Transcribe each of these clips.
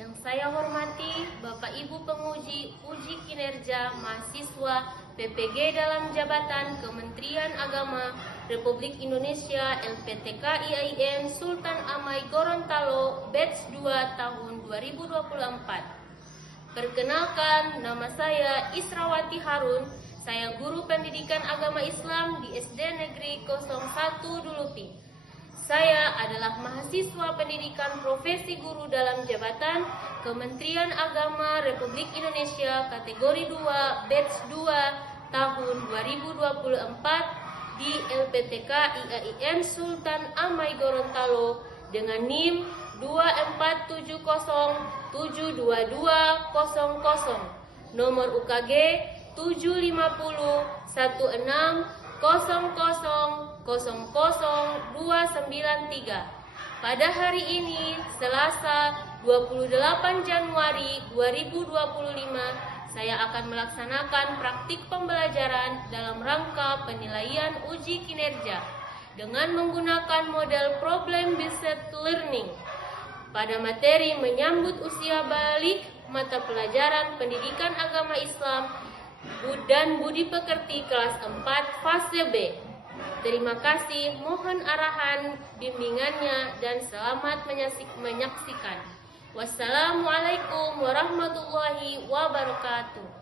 Yang saya hormati Bapak Ibu penguji uji kinerja mahasiswa PPG dalam jabatan Kementerian Agama Republik Indonesia LPTK IAIN Sultan Amai Gorontalo Batch 2 tahun 2024. Perkenalkan, nama saya Israwati Harun. Saya guru pendidikan agama Islam di SD Negeri 01 Dulupi. Saya adalah mahasiswa pendidikan profesi guru dalam jabatan Kementerian Agama Republik Indonesia kategori 2 Batch 2 tahun 2024 di LPTK IAIN Sultan Amai Gorontalo dengan NIM 247072200, nomor UKG 750-1600-00293. Pada hari ini, Selasa 28 Januari 2025, saya akan melaksanakan praktik pembelajaran dalam rangka penilaian uji kinerja dengan menggunakan model problem-based learning pada materi menyambut usia balik mata pelajaran pendidikan agama Islam dan Budi Pekerti kelas 4 fase B. Terima kasih, mohon arahan bimbingannya dan selamat menyaksikan. Wassalamualaikum warahmatullahi wabarakatuh.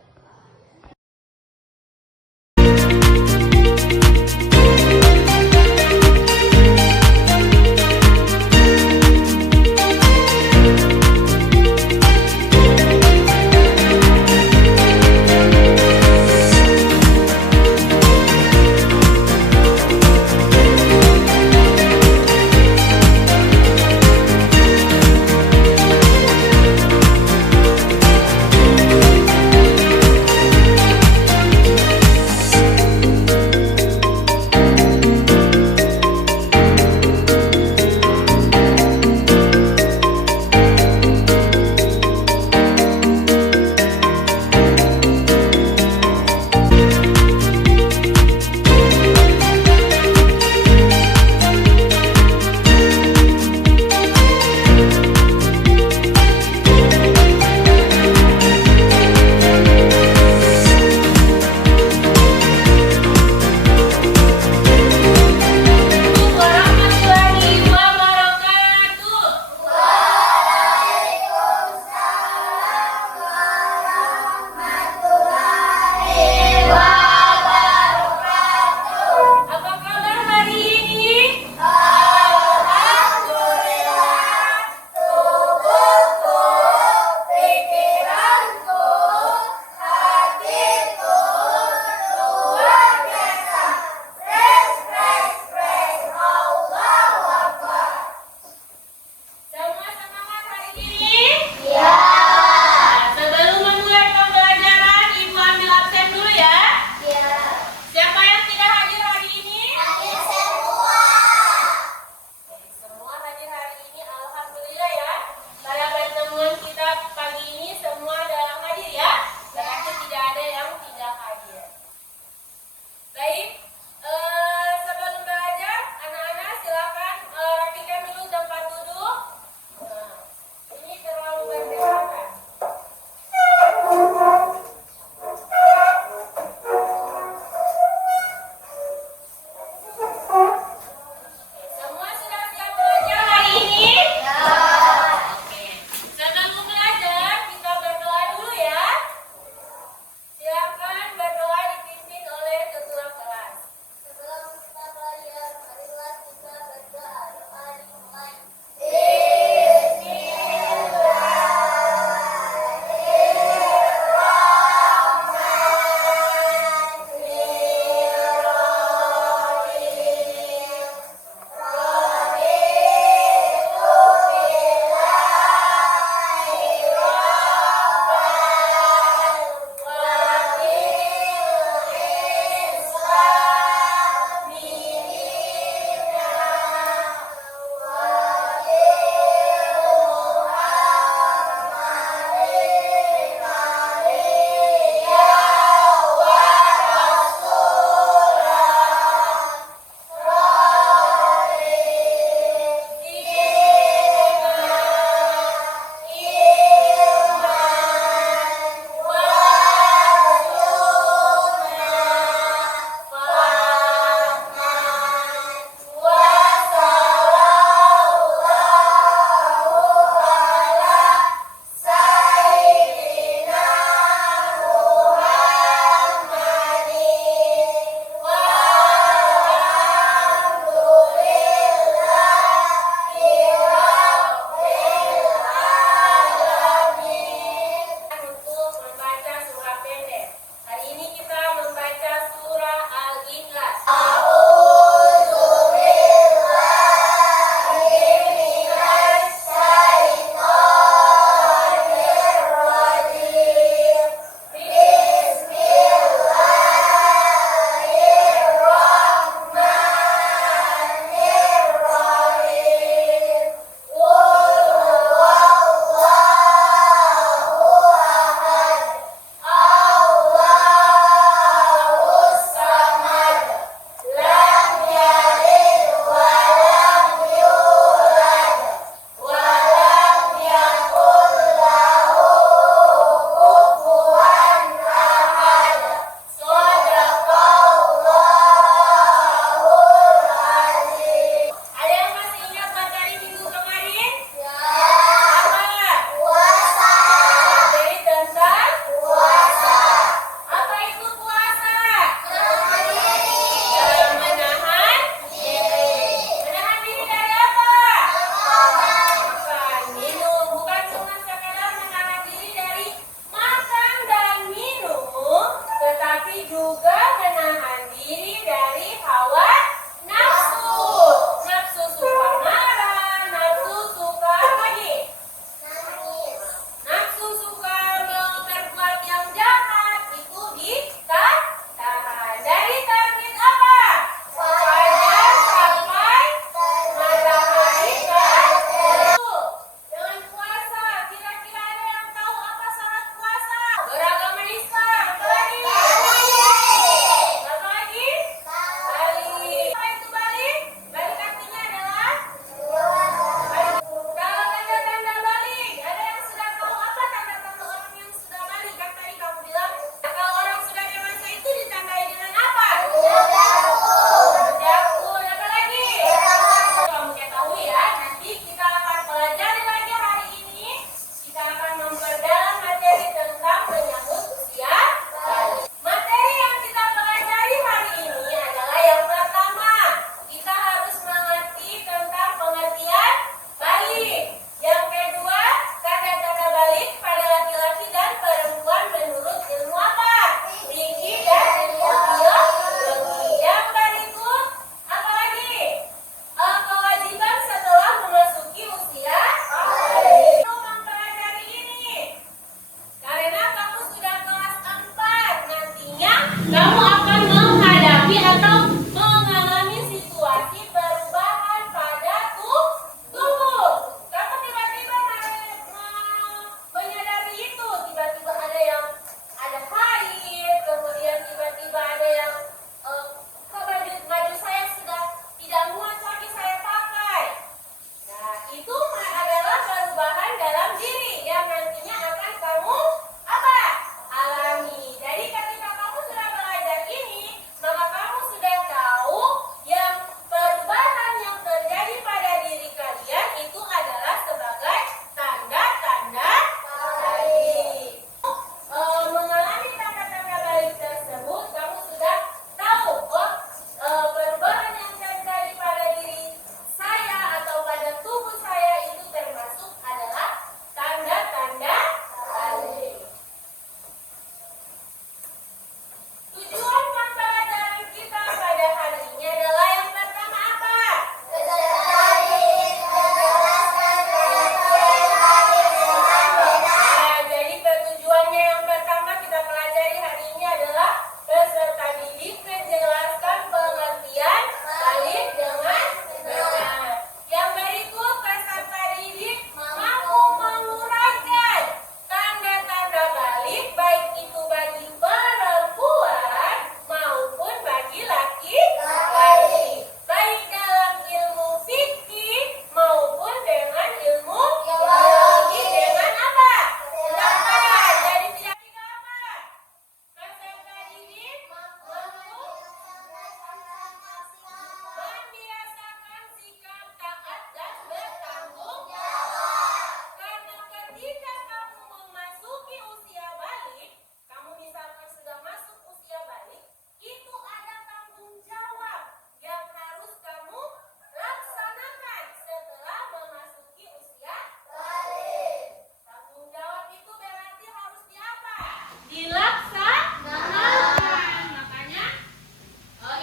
dilaksanakan. Makanya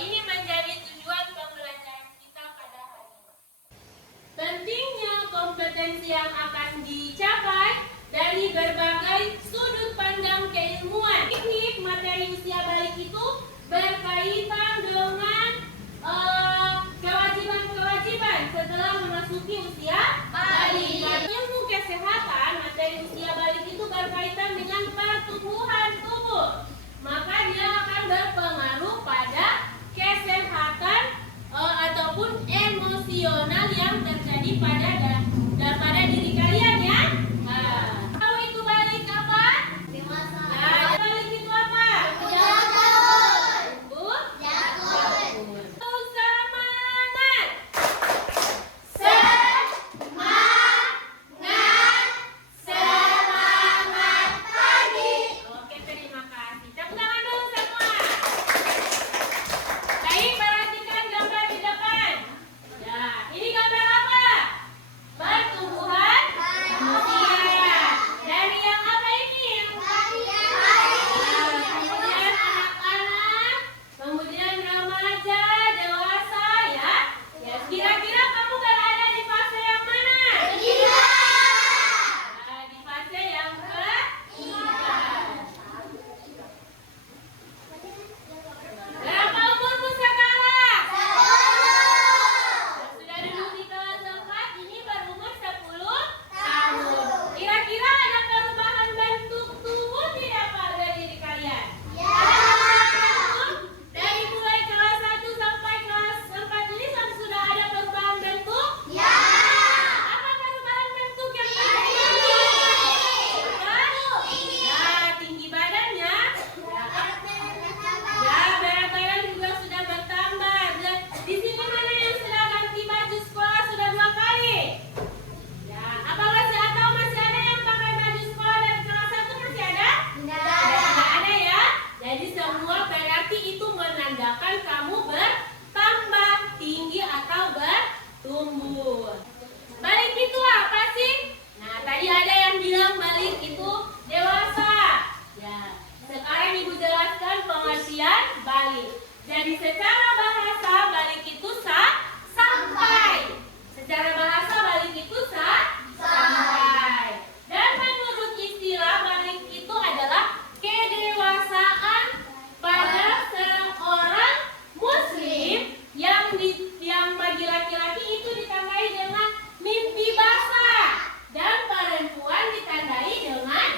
ini menjadi tujuan pembelajaran kita pada hari ini. Pentingnya kompetensi yang akan dicapai dari berbagai sudut pandang keilmuan. Teknik materi usia balik itu berkaitan dengan kewajiban-kewajiban setelah memasuki usia balik. Ilmu kesehatan materi usia balik itu berkaitan dengan pertumbuhan tubuh. Maka dia akan berpengaruh pada kesehatan ataupun emosional yang terjadi pada diri kalian ya. Tahu itu balik apa? Dewasa. Balik itu apa? Jatuh. Semangat. Semangat pagi. Oke, terima kasih. Tepuk tangan dulu semua. Baik, perhatikan gambar di depan. Ya, ini gambar apa? Pertumbuhan manusia. Dari yang apa ini? Kemudian anak-anak, kemudian remaja, dewasa ya. Ya, kira-kira kamu berada di fase yang mana? Di fase yang ketiga. Berapa umurmu sekarang? Sudah duduk di kelas 4, ini berumur 10 tahun. Kira-kira ada perubahan bentuk tubuh tidak pada diri kalian? Dari mulai kelas 1 sampai kelas 4 ini sudah ada perubahan bentuk? Apa perubahan bentuk yang terjadi? Ya, tinggi badannya. Ya, berat badan juga sudah bertambah. Dan di sini mana yang sudah ganti baju sekolah sudah 2 kali? Ya, apa masih ada yang pakai baju sekolah dari kelas 1 masih ada? Tidak ada ya. Jadi semua berarti itu menandakan kamu bertambah tinggi atau bertumbuh. Balik itu apa sih? Nah, tadi ada yang bilang balik itu dewasa. Ya, sekarang Ibu jelaskan pengertian balik. Jadi secara bahasa balik itu sampai. Secara bahasa balik itu sampai. Dan menurut istilah balik itu adalah kedewasaan pada seorang muslim yang bagi laki-laki itu ditandai dengan mimpi basah dan perempuan ditandai dengan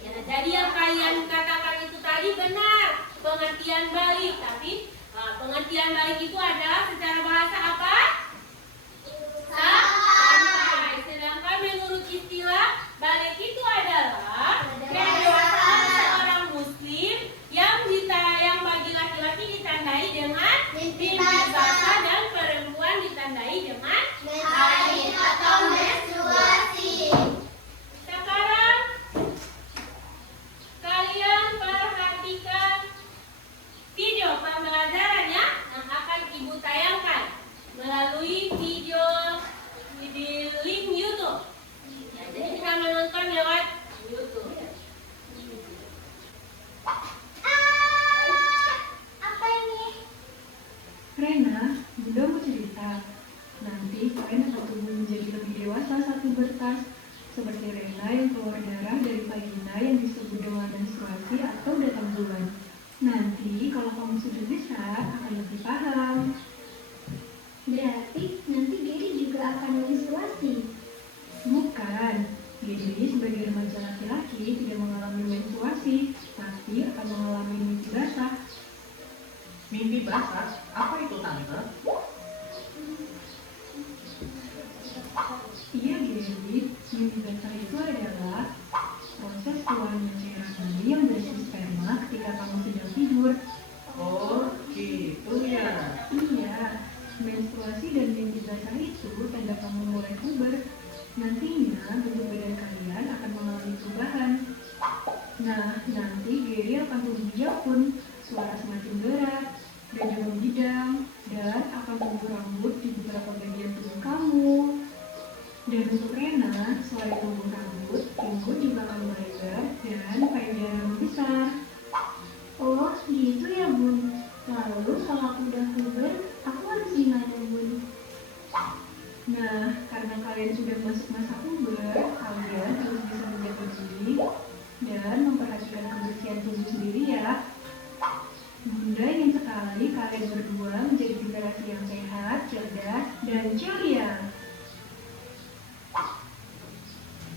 ya, jadi yang kalian katakan itu tadi benar pengertian balik, tapi pengertian balik itu adalah secara bahasa apa? Sampai. Sedangkan menurut istilah balik itu adalah kedewasaan seorang muslim yang bagi laki-laki ditandai dengan mimpi basah dan perempuan ditandai dengan haid atau menstruasi. Sekarang kalian perhatikan video pembelajarannya yang akan Ibu tayangkan melalui video di link YouTube. Ya, jadi kita menonton lewat YouTube. Apa ini? Rena, Bunda mau cerita. Nanti kalian akan tumbuh menjadi lebih dewasa saat pubertas. Seperti Rena yang keluar darah dari vagina yang disebut dengan menstruasi atau datang bulan. Nanti kalau kamu sudah besar akan lebih paham. Berarti nanti Geri juga akan menstruasi. Bukan, Geri sebagai remaja laki-laki tidak mengalami menstruasi, tapi akan mengalami mimpi basah. Mimpi basah? Apa itu tante? Iya Geri, mimpi basah itu adalah proses keluarnya cairan mani yang berisi sperma ketika kamu sedang tidur. Oh, gitu ya. Iya, menstruasi dan mimpi basah itu tanda kamu mulai puber. Nantinya bentuk badan kalian akan mengalami perubahan. Nah, nanti Geri akan tumbuh jangkung, suara semakin berat, dada membidang, dan akan tumbuh rambut di beberapa bagian tubuh kamu. Dan untuk Rena, selain tumbuh rambut juga akan mulai masuk masa puber, kalian harus bisa menjaga diri dan memperhatikan kebersihan tubuh sendiri ya. Bunda ingin sekali kalian berdua menjadi generasi yang sehat, cerdas, dan ceria.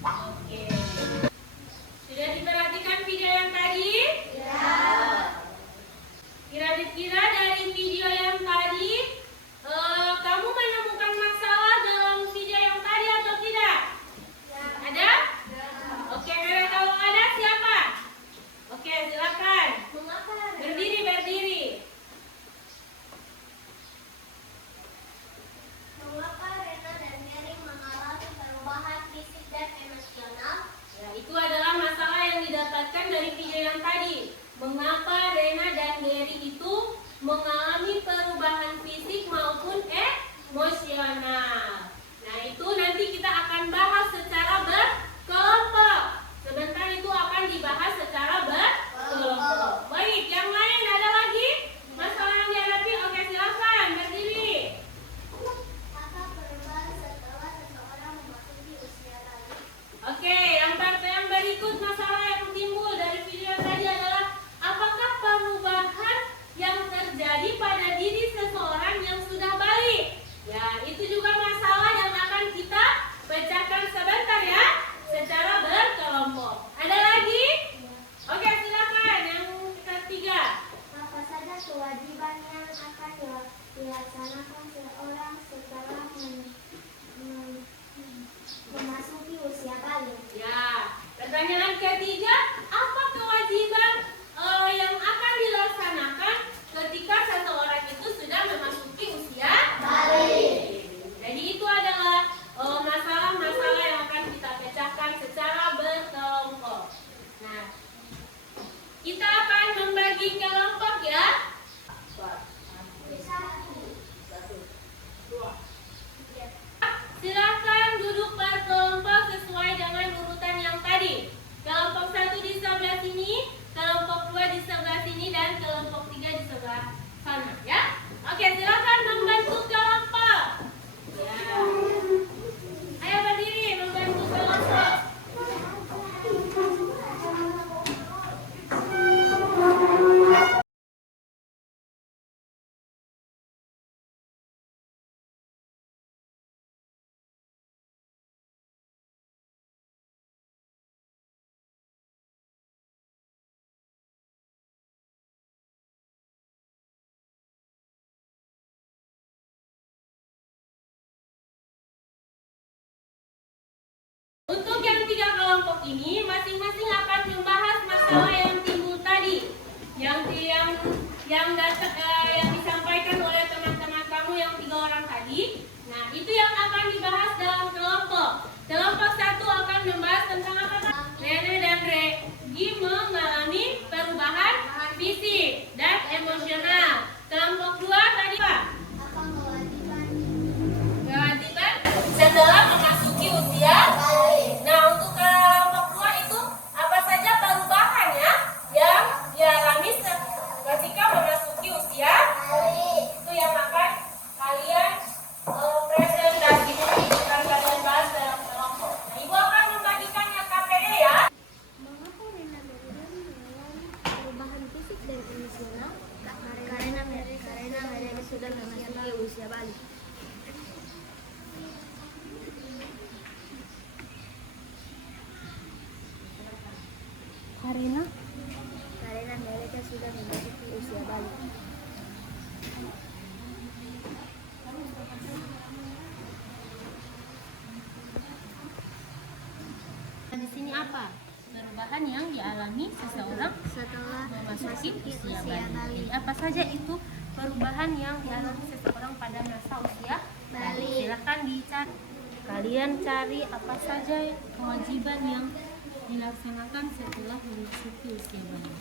Oke. Sudah diperhatikan video yang tadi? Ya. Kira-kira dari video yang tadi, kamu menemukan masalah dalam video yang tadi atau tidak? Ya. Ada? Ya. Oke, kalau ada siapa? Oke, silakan. Berdiri. Mengapa Rena dan Mary mengalami perubahan fisik dan emosional? Ya, itu adalah masalah yang didapatkan dari video yang tadi. Mengapa Rena dan Mary itu mengalami perubahan fisik maupun emosional. Nah, itu nanti kita akan bahas secara berkelompok. Sebentar itu akan dibahas secara berkelompok. Baik, yang lain ada lagi? Masalah yang dihadapi? Oke, silakan berdiri. Apa perubahan setelah seseorang memasuki usia lanjut? Oke, yang berikut masalah yang timbul dari video tadi adalah apakah perubahan yang terjadi pada diri seseorang yang sudah balik? Ya, itu juga masalah yang akan kita pecahkan sebentar ya, secara berkelompok. Ada lagi? Oke, silakan yang ketiga. Apa saja kewajiban yang akan dilaksanakan seorang setelah memasuki usia balik? Ya, pertanyaan ketiga, apa kewajiban yang akan dilaksanakan ketika seseorang itu sudah memasuki usia balik? Jadi itu adalah masalah-masalah yang akan kita pecahkan secara berkelompok. Nah, kita akan membagi kelompok ya. Silakan duduk berkelompok sesuai dengan urutan yang tadi. Kelompok 1 di sebelah sini, kelompok 2 di sebelah sini, dan kelompok 3 di sebelah sana ya. Oke, silakan membantu kelompok. Ya. Ayo berdiri membantu kelompok. Untuk yang 3 kelompok ini masing-masing akan membahas masalah yang timbul tadi, yang disampaikan oleh teman-teman kamu yang 3 orang tadi. Nah, itu yang akan dibahas dalam kelompok. Kelompok 1 akan membahas tentang apa? Rena dan Regi mengalami perubahan fisik dan emosional. Kelompok 2 tadi apa? Apa kewajiban? Kewajiban setelah memasuki usia. Nah, untuk kelompok 2 itu apa saja perubahannya yang dialami ketika memasuki usia? Itu yang akan kalian presentasikan, akan kalian bahas dalam kelompok. Nah, Ibu akan membagikannya KPE ya. Mengapa Rena dan Mary mengalami perubahan fisik dan emosional? Karena mereka sudah memasuki usia balik. Karena mereka sudah memasuki usia balik. Di sini apa? Perubahan yang dialami seseorang Setelah memasuki usia balik. Jadi apa saja itu perubahan yang dialami seseorang pada masa usia balik? Silakan dicari. Kalian cari apa saja kewajiban yang dilaksanakan setelah memasuki usia balik.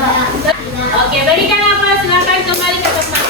Oke, berikan apa? Silakan kembali ke tempat.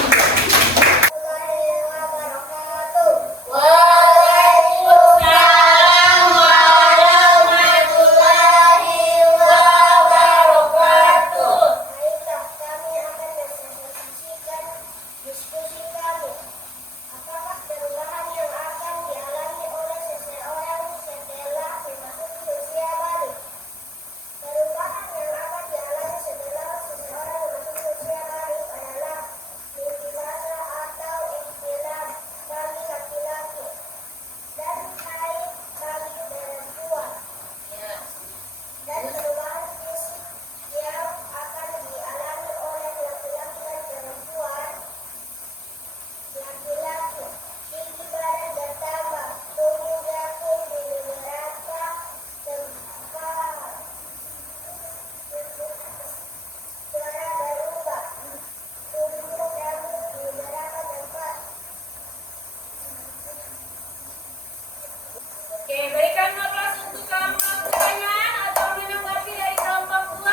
Oke, berikan aplaus untuk kelompok pertanyaan atau menanggapi dari kelompok 2.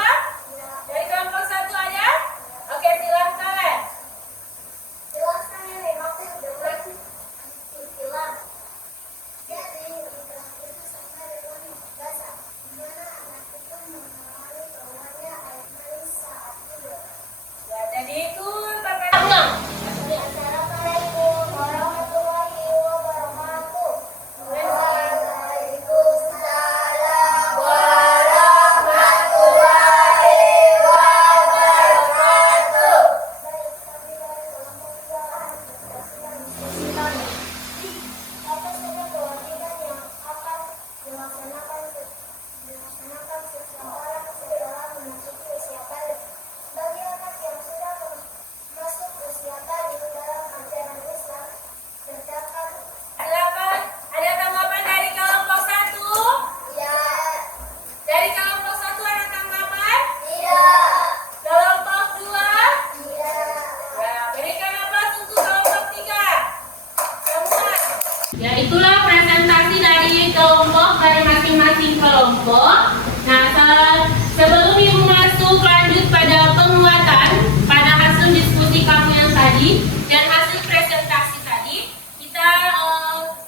Dari kelompok 1 ada? Oke, silakan. Jelaskan yang dimaksud dengan istilah. Jadi, istilah itu sama dengan bahasa, di mana anak itu mengalami keluarnya air manis saat tidur. Ya, jadi ikut Bapak ulang. Assalamualaikum warahmatullahi wabarakatuh. Silakan. Ada tanggapan dari kelompok 1? Dari kelompok 1 ada tanggapan? Kelompok 2? Ya, berikan aplaus untuk kelompok 3. Semua. Ya, itulah presentasi dari kelompok, dari masing-masing kelompok. Nah, sebelum Ibu masuk lanjut pada penguatan, pada hasil diskusi kamu yang tadi, dan hasil presentasi tadi, kita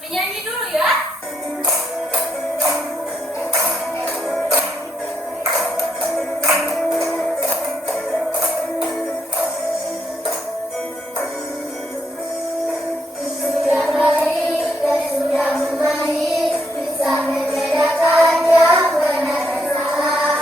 menyanyi dulu ya. Sudah baik dan sudah memahami, bisa membedakan yang benar dan salah.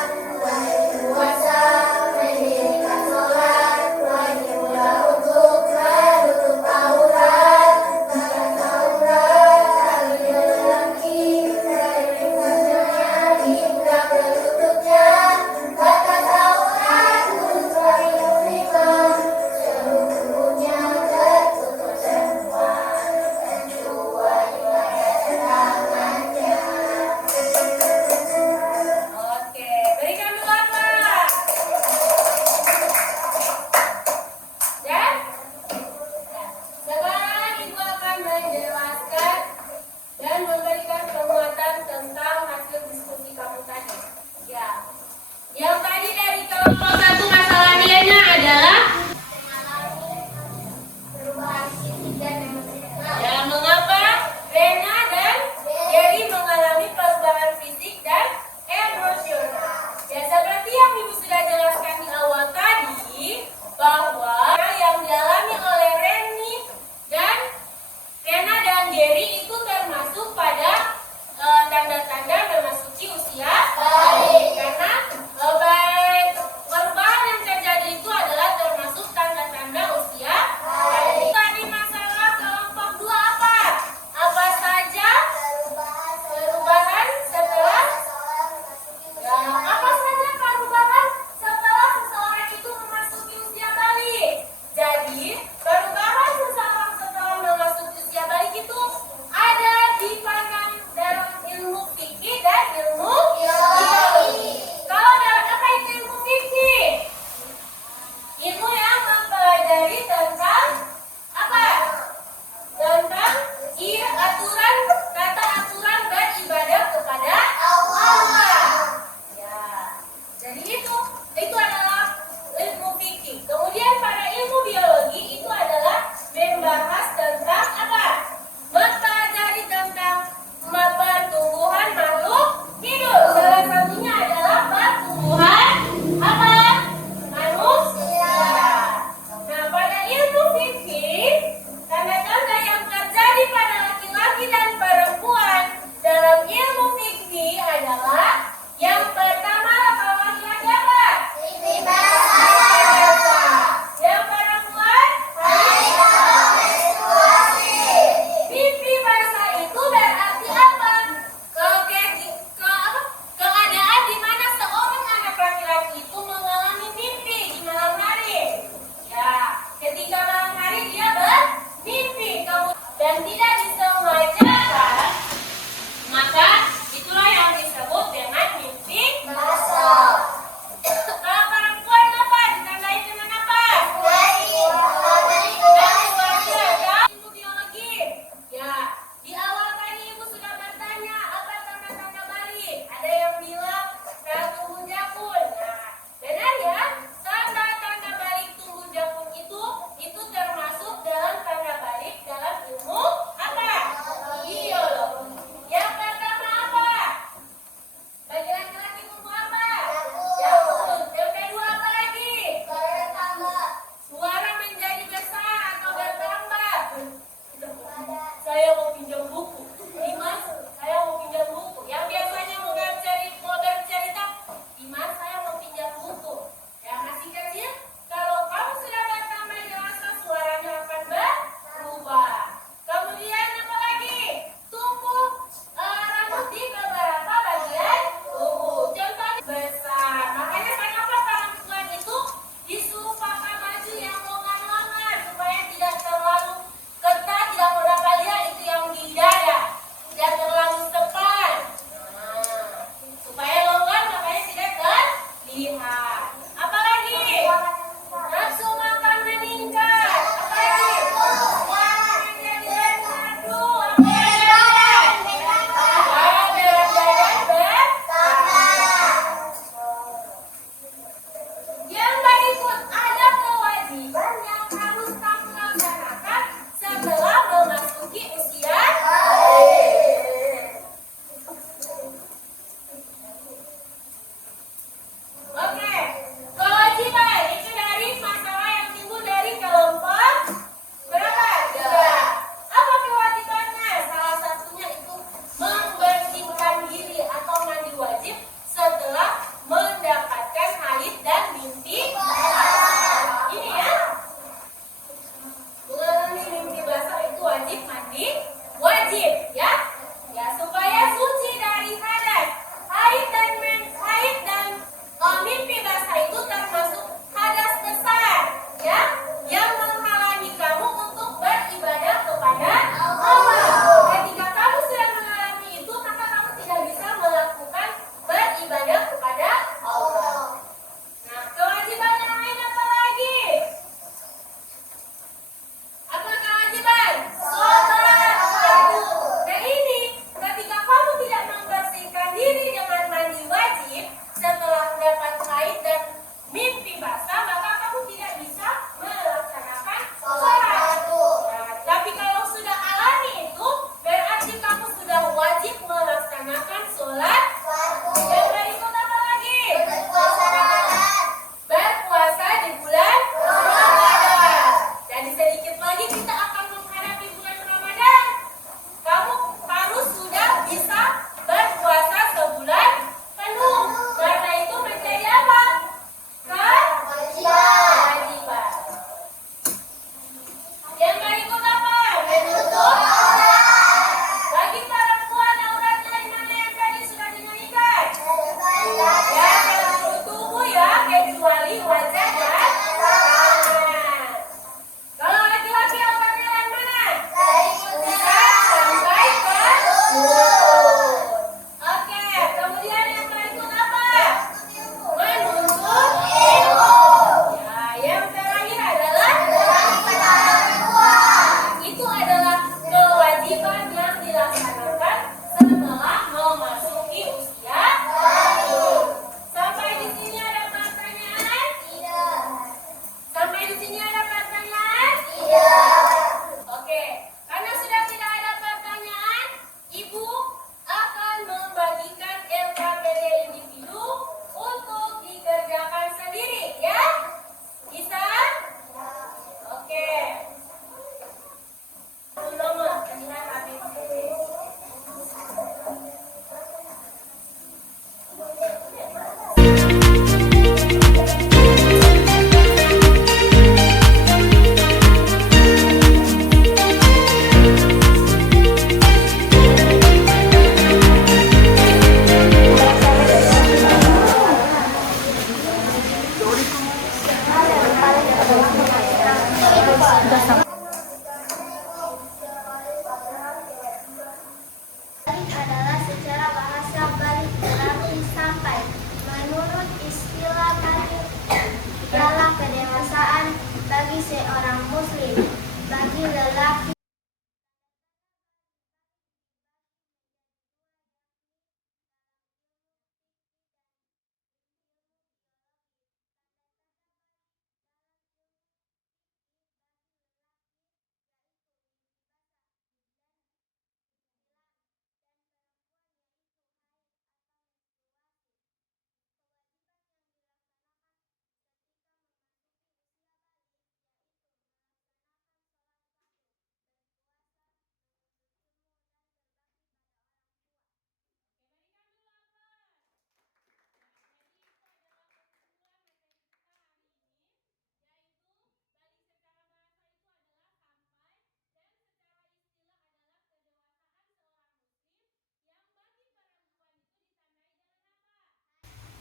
bagi lelaki.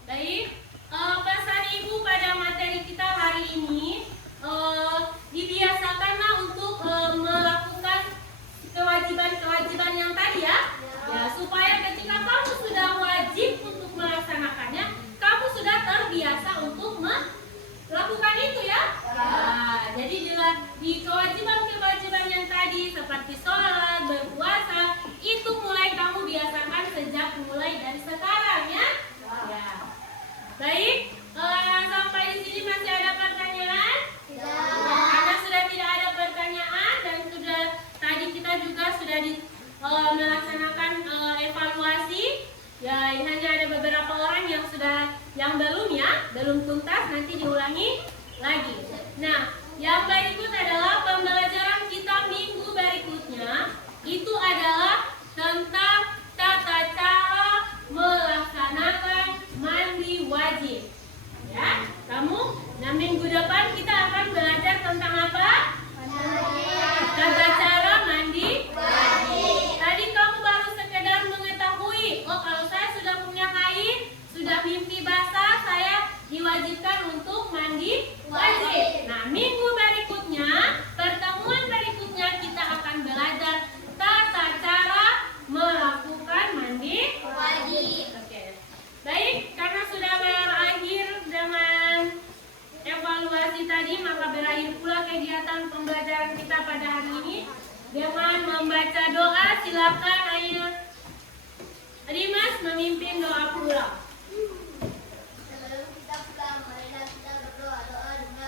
Baik, pesan Ibu pada materi kita hari ini, dibiasakanlah untuk melakukan kewajiban-kewajiban yang tadi ya. Ya, supaya ketika kamu sudah wajib untuk melaksanakannya, kamu sudah terbiasa untuk melakukan itu ya. Nah, jadi di kewajiban-kewajiban yang tadi seperti sholat, berpuasa, itu mulai kamu biasakan sejak mulai dari sekarang ya. Ya. Baik, sampai di sini masih ada pertanyaan? Tidak. Karena sudah tidak ada pertanyaan dan sudah tadi kita juga sudah melaksanakan evaluasi. Ya, hanya ada beberapa orang yang belum tuntas, nanti diulangi lagi. Nah, yang berikut adalah pembelajaran kita minggu berikutnya. Itu adalah tentang tata cara melaksanakan mandi wajib. Ya, minggu depan kita akan belajar tentang apa? Tata cara mandi wajib. Tadi kamu baru sekedar mengetahui, oh kalau saya sudah punya kain, sudah mimpi basah, saya diwajibkan untuk mandi wajib. Nah, minggu berikutnya, pertemuan berikutnya kita akan belajar tata cara melakukan mandi wajib. Oke. Baik, karena sudah berakhir dengan evaluasi tadi, maka berakhir pula kegiatan pembelajaran kita pada hari ini dengan membaca doa. Silakan Aina Dimas memimpin doa pulang. Sebelum kita pulang, marilah kita berdoa. Doa juga.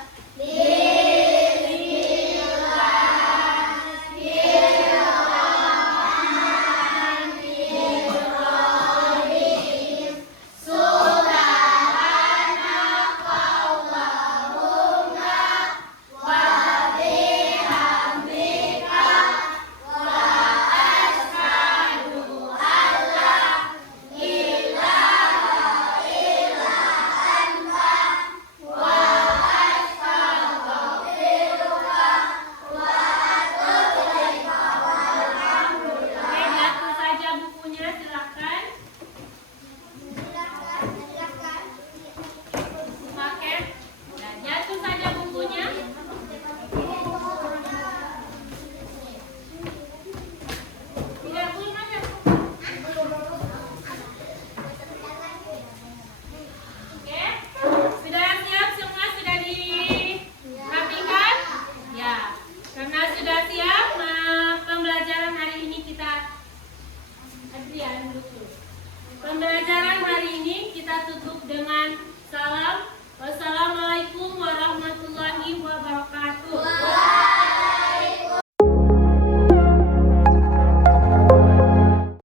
Jatuh saja bukunya, silakan. Oke. Nah, jatuh saja bukunya. Tidak boleh masuk. Oke. Sudah siap semua? Sudah dirapikan? Ya. Karena sudah siap, pembelajaran hari ini kita Adrian dulu. Pembelajaran hari ini kita tutup dengan salam. Wassalamualaikum warahmatullahi